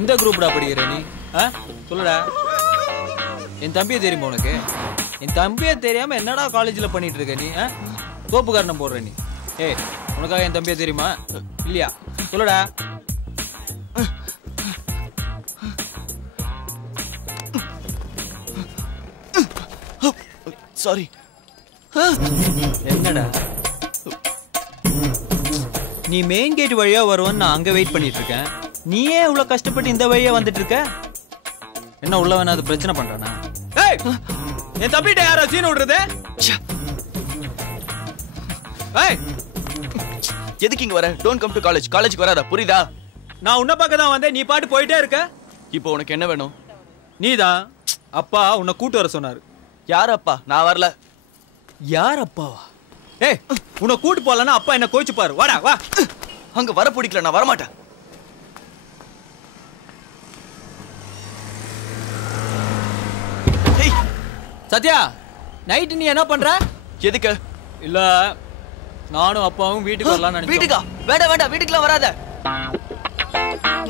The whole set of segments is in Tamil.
எந்த குரூப்டா படிக்கிற நீ? சொல்லுடா. என் தம்பியை தெரியுமா உனக்கு? என் தம்பியை தெரியாம என்னடா காலேஜ்ல பண்ணிட்டு இருக்க நீ? தோப்புக்காரனை போடுற நீ. ஏய், உனக்காக என் தம்பியை தெரியுமா இல்லையா? சொல்லுடா. சாரி. என்னடா நீ மெயின் கேட் வழியா வருவன்னு நான் அங்க வெயிட் பண்ணிட்டு இருக்கேன். நீயே இவ்வளவு கஷ்டப்பட்டு இந்த வழியா வந்துட்டு இருக்க. என்ன உள்ள வேணா அது பிரச்சனை பண்றானா? ஏய், என் தம்பிட்ட யாரோ சீன் விடுறது? ஏய், எதுக்கு இங்க வர? Don't come to college. காலேஜ்க்கு வராத, புரியுதா? நான் உன்னை பார்க்க தான் வந்தேன். நீ பாட்டு போயிட்டே இருக்க. இப்போ உனக்கு என்ன வேணும்? நீதான். அப்பா உன்னை கூட்டு வர சொன்னாரு. யார் அப்பா? நான் வரல. யார் அப்பாவா? ஏய், உன்னை கூட்டு போலன்னா அப்பா என்ன கோச்சு பாரு. வாடா வா. அங்க வர பிடிக்கல, நான் வரமாட்டேன். சத்யா, நைட் நீ என்ன பண்ற? எதுக்கு? இல்ல, நானும் அப்பாவும் வீட்டுக்கு வரலாம்னு நினைச்சேன். வீட்டுக்கா? வேண்டாம் வேண்டாம், வீட்டுக்குலாம் வராத.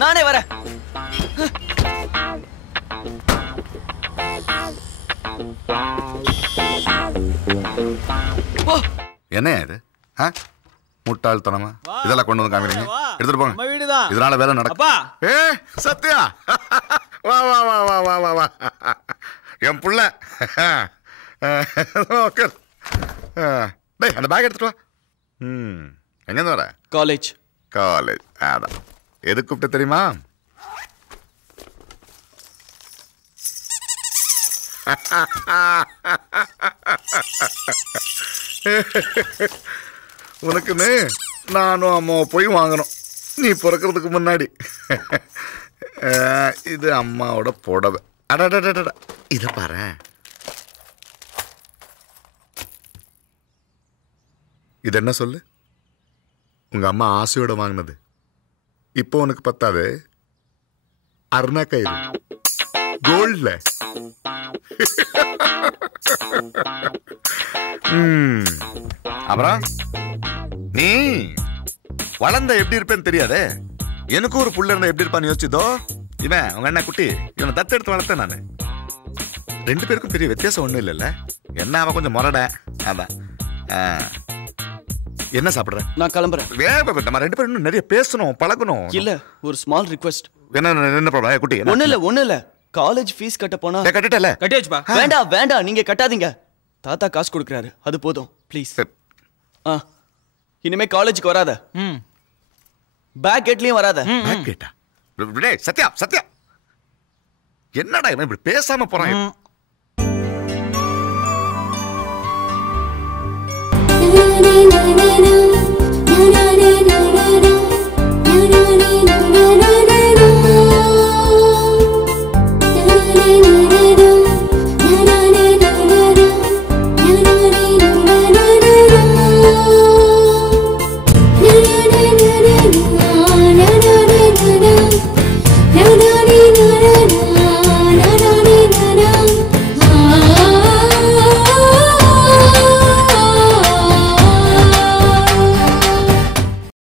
நானே வரேன். என்ன இது? முட்டாள்தனமா இதெல்லாம் கொண்டு வந்து காமிக்கிறீங்க? எடுத்துட்டு போங்க. நம்ம வீடுதான். இதனால வேலை நடக்கும். ஏ சத்யா, வா வா வா வா வா வா வா. என் புள்ள. டேய், அந்த பேக் எடுத்துட்டு வா. எங்கேருந்து வர? காலேஜ். காலேஜ். அதான் எதுக்கு கூப்பிட்டு தெரியுமா? உனக்குன்னு நானும் அம்மாவை போய் வாங்கணும் நீ பிறக்கிறதுக்கு முன்னாடி. இது அம்மாவோட புடவை. அடடடடா, இதை பாரு. இது என்ன சொல்லு? உங்க அம்மா ஆசையோட வாங்கினது. இப்போ உனக்கு பத்தாது. அருணா கயிறு கோல்ட்ல. அப்புறம் நீ வளர்ந்த எப்படி இருப்பேன்னு தெரியாதே. எனக்கும் ஒரு புள்ள இருந்தா எப்படி இருப்பான்னு யோசிச்சுதோ. இவன் உங்க அண்ணா குட்டி, இவனை தத்து எடுத்து வளர்த்தேன் நானு. 2 பேருக்கும் பெரிய வித்தியாசம் ஒண்ணும் இல்லைல்ல. என்ன அவன் கொஞ்சம் முரட. அதான். என்ன சாப்பிடுற? நான் கிளம்புறேன். நம்ம 2 பேரும் இன்னும் நிறைய பேசணும், பழகணும். இல்ல, ஒரு ஸ்மால் ரிக்வெஸ்ட். என்ன ப்ராப்ளம் குட்டி? ஒண்ணு இல்ல. காலேஜ் ஃபீஸ் கட்ட போனா. கட்டிட்டல? கட்டியாச்சுப்பா. வேண்டாம் வேண்டாம், நீங்க கட்டாதீங்க. தாத்தா காசு கொடுக்குறாரு, அது போதும் ப்ளீஸ். இனிமே காலேஜுக்கு வராத. பேக் கேட்லயும் வராத. பேக் கேட்டா? டேய் சத்யா, சத்யா, என்னடா இவன் இப்படி பேசாம போறான்? na na na na